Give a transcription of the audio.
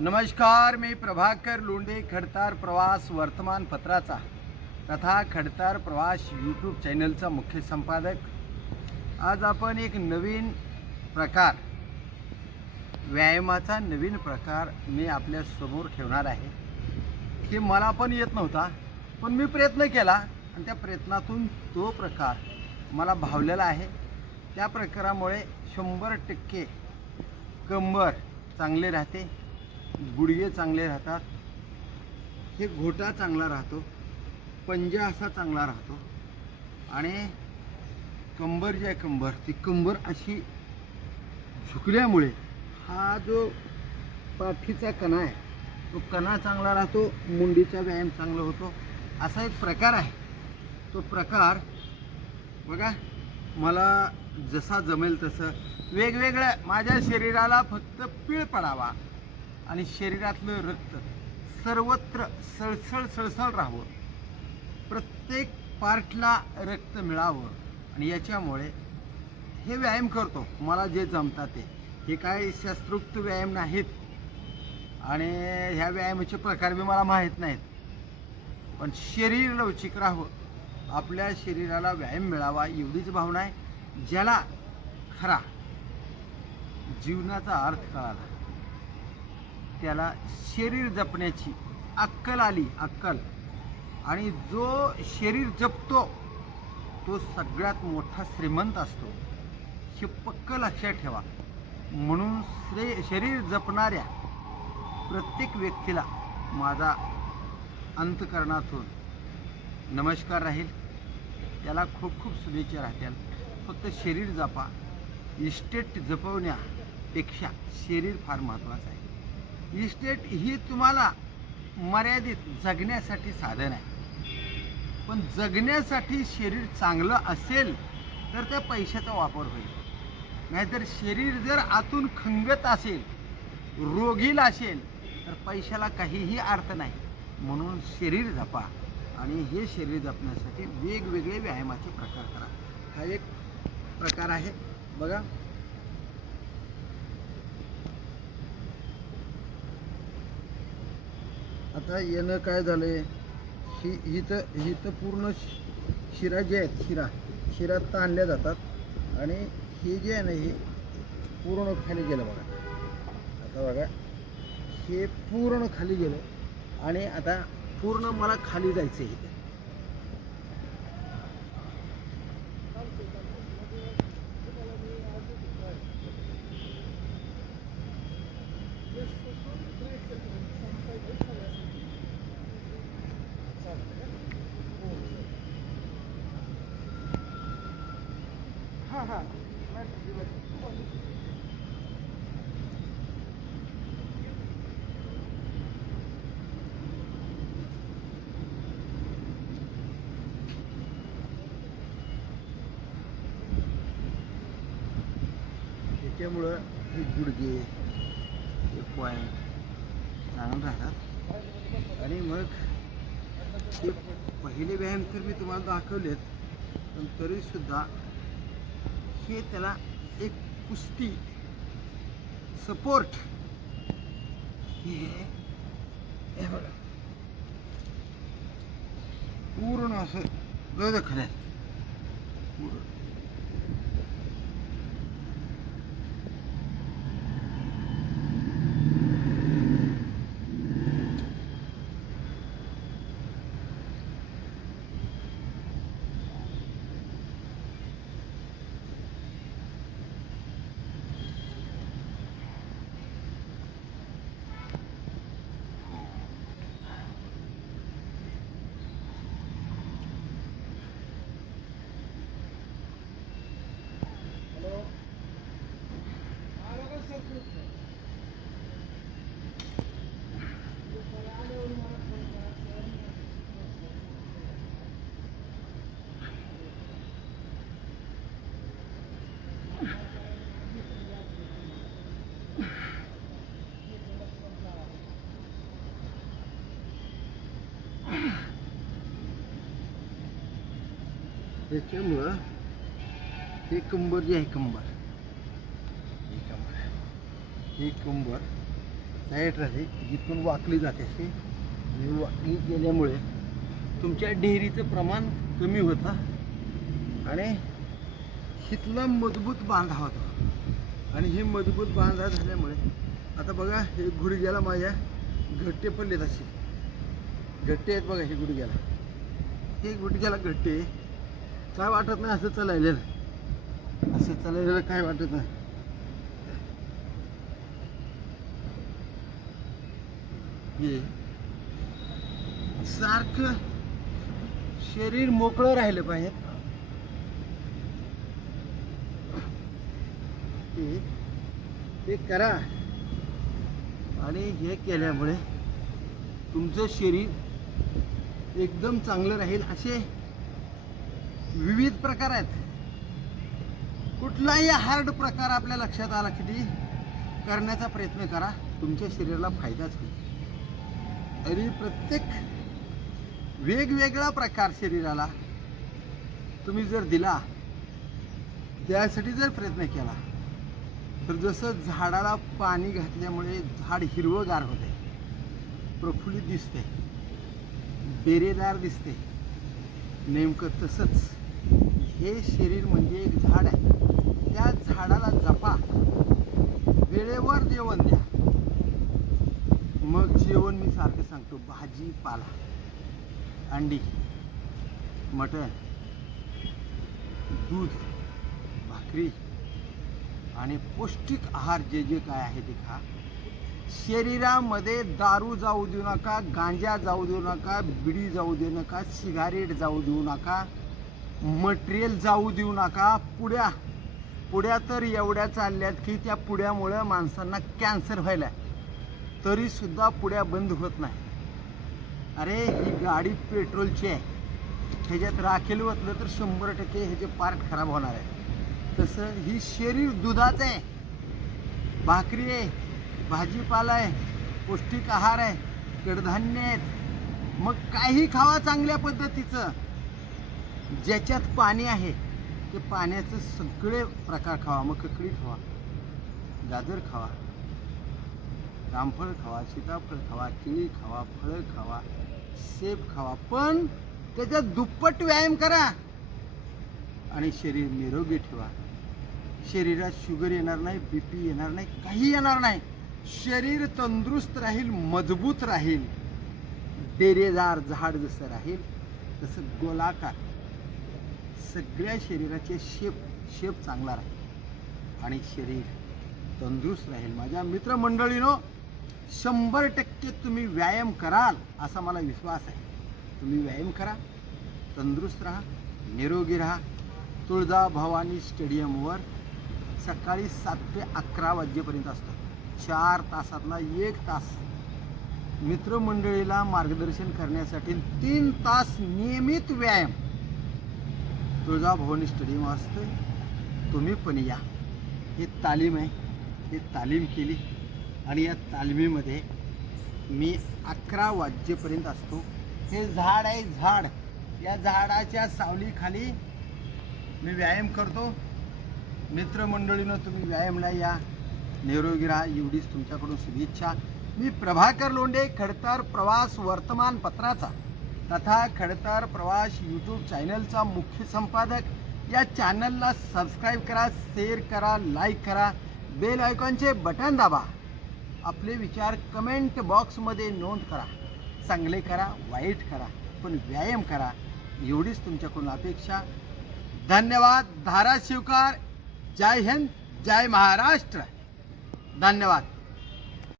नमस्कार मी प्रभाकर लोंढे खडतार प्रवास वर्तमानपत्राचा तथा खडतार प्रवास यूट्यूब चॅनलचा मुख्य संपादक. आज आपण एक नवीन प्रकार व्यायामाचा नवीन प्रकार मी आपल्यासमोर ठेवणार आहे. की मला पण येत नव्हता पण मी प्रयत्न केला आणि त्या प्रयत्नातून तो प्रकार मला भावलेला आहे. त्या प्रकारामुळे शंभर टक्के कंबर चांगले राहते. गुडघे चांगले राहतात. हे घोटा चांगला राहतो. पंजा असा चांगला राहतो. आणि कंबर जी आहे कंबर ती कंबर अशी झुकल्यामुळे हा जो पाठीचा कणा आहे तो कणा चांगला राहतो मुंडीचा व्यायाम चांगला होतो. असा एक प्रकार आहे. तो प्रकार बघा मला जसा जमेल तसं वेगवेगळ्या माझ्या शरीराला फक्त पीळ पडावा. आणि शरीरातलं रक्त सर्वत्र सळसळ सळसळ राहावं. प्रत्येक पार्टला रक्त मिळावं. आणि याच्यामुळे हे व्यायाम करतो. मला जे जमतात ते. हे काय शास्त्रोक्त व्यायाम नाहीत. आणि ह्या व्यायामाचे प्रकार बी मला माहीत नाहीत. पण शरीर लवचिक राहावं. आपल्या शरीराला व्यायाम मिळावा एवढीच भावना आहे ज्याला खरा जीवनाचा अर्थ कळाला. त्याला शरीर जपण्याची अक्कल आली अक्कल. आणि जो शरीर जपतो तो सगळ्यात मोठा श्रीमंत असतो. हे पक्क लक्षात ठेवा. म्हणून श्रे शरीर जपणाऱ्या प्रत्येक व्यक्तीला माझा अंतकरणातून नमस्कार राहील. त्याला खूप खूप शुभेच्छा राहतील. फक्त शरीर जपा. इस्टेट जपवण्यापेक्षा शरीर फार महत्त्वाचं आहे. इस्टेट ही तुम्हाला मर्यादित जगण्यासाठी साधन आहे. पण जगण्यासाठी शरीर चांगलं असेल तर त्या पैशाचा वापर होईल. नाहीतर शरीर जर आतून खंगत असेल रोगील असेल तर पैशाला काहीही अर्थ नाही. म्हणून शरीर जपा आणि हे शरीर जपण्यासाठी वेगवेगळे व्यायामाचे प्रकार करा. हा एक प्रकार आहे. बघा. आता येणं काय झालंय? ही ही हिथं पूर्ण शि- शिरा जे आहेत शिरा शिरा ताणल्या जातात आणि हे जे आहे ना हे पूर्ण खाली गेलं बघा. आता बघा हे पूर्ण खाली गेलं आणि आता पूर्ण मला खाली जायचं आहे इथं. त्याच्यामुळं हे गुडघे हे पॉईंट चांगलं राहतात. आणि मग ते पहिले व्यायाम तर मी तुम्हाला दाखवलेत पण तरीसुद्धा हे त्याला एक कुस्ती सपोर्ट हे बघा. पूर्ण असं गद आहे पूर्ण. त्याच्यामुळं हे कंबर जे आहे कंबर. हे कंबर. हे कंबर राहते जिथून वाकली जाते अशी आणि वाकली गेल्यामुळे तुमच्या डेअरीचं प्रमाण कमी होतं आणि हिथला मजबूत बांधा होता. आणि ही मजबूत बांधा झाल्यामुळे आता बघा हे गुडघ्याला माझ्या घट्टे पडलेत असे. घट्टे आहेत बघा हे गुडघ्याला. हे गुडघ्याला घट्टे आहे. काय वाटत नाही असं चालायलेलं असं चालायला काय वाटत नाही? हे सारखं शरीर मोकळं राहिलं पाहिजे. ते हे करा. आणि हे केल्यामुळे तुमचं शरीर एकदम चांगलं राहील असे विविध प्रकार आहेत. कुठलाही हार्ड प्रकार आपल्या लक्षात आला की करण्याचा प्रयत्न करा. तुमच्या शरीराला फायदाच होईल. आणि प्रत्येक वेगवेगळा प्रकार शरीराला तुम्ही जर दिला त्यासाठी जर प्रयत्न केला तर जसं झाडाला पाणी घातल्यामुळे झाड हिरवंगार होते प्रफुल्लित दिसते बेरेदार दिसते नेमकं तसंच हे शरीर म्हणजे एक झाड आहे. त्या झाडाला जपा. वेळेवर जेवण द्या. मग जेवण मी सारखं सांगतो. भाजी पाला अंडी मटण दूध भाकरी आणि पौष्टिक आहार जे जे काय आहे ते खा. शरीरामध्ये दारू जाऊ देऊ नका गांजा जाऊ देऊ नका बिडी जाऊ देऊ नका सिगारेट जाऊ देऊ नका. मटेरियल जाऊ देऊ नका. पुड्या पुड्या तर एवढ्या चालल्यात की त्या पुड्यामुळं माणसांना कॅन्सर व्हायला तरीसुद्धा पुड्या बंद होत नाही. अरे ही गाडी पेट्रोलची आहे. ह्याच्यात राखेल वतलं तर शंभर टक्के ह्याचे पार्ट खराब होणार आहे. तसं ही शरीर दुधाचं आहे. भाकरी आहे भाजीपाला आहे पौष्टिक आहार आहे कडधान्य आहेत. मग काही खावा चांगल्या पद्धतीचं. ज्याच्यात पाणी आहे ते पाण्याचं सगळे प्रकार खावा. मग ककडी खावा गाजर खावा रामफळ खावा सीताफळ खावा केळी खावा फळं खावा सेब खावा. पण त्याच्यात दुप्पट व्यायाम करा आणि शरीर निरोगी ठेवा. शरीरात शुगर येणार नाही बी पी येणार नाही काही येणार नाही. शरीर तंदुरुस्त राहील मजबूत राहील. डेरेदार झाड जसं राहील तसं गोलाकार. सगळ्या शरीराचे शेप शेप चांगला राहील. आणि शरीर तंदुरुस्त राहील. माझ्या मित्रमंडळीनो शंभर टक्के तुम्ही व्यायाम कराल असा मला विश्वास आहे. तुम्ही व्यायाम करा तंदुरुस्त राहा निरोगी राहा. तुळजा भवानी स्टेडियमवर सकाळी सात ते अकरा वाजेपर्यंत असतो. चार तासातला एक तास मित्रमंडळीला मार्गदर्शन करण्यासाठी तीन तास नियमित व्यायाम. तुळजाभवानी स्टेडियम असते तुम्ही पण या. हे तालीम आहे हे तालीम केली आणि या तालमीमध्ये मी अकरा वाजेपर्यंत असतो. हे झाड आहे झाड. या झाडाच्या सावलीखाली मी व्यायाम करतो. मित्रमंडळीनं तुम्ही व्यायामला या. निरोगी राहा एवढीच तुमच्याकडून शुभेच्छा. मी प्रभाकर लोंढे खडतर प्रवास वर्तमानपत्राचा. तथा खडतर प्रवास यूट्यूब चॅनलचा मुख्य संपादक. या चॅनलला सबस्क्राईब करा शेअर करा लाईक करा. बेल आयकॉनचे बटन दाबा. आपले विचार कमेंट बॉक्समध्ये नोंद करा. चांगले करा वाईट करा पण व्यायाम करा. एवढीच तुमच्याकडून अपेक्षा. धन्यवाद. धाराशिवकार. जय हिंद. जय महाराष्ट्र. धन्यवाद.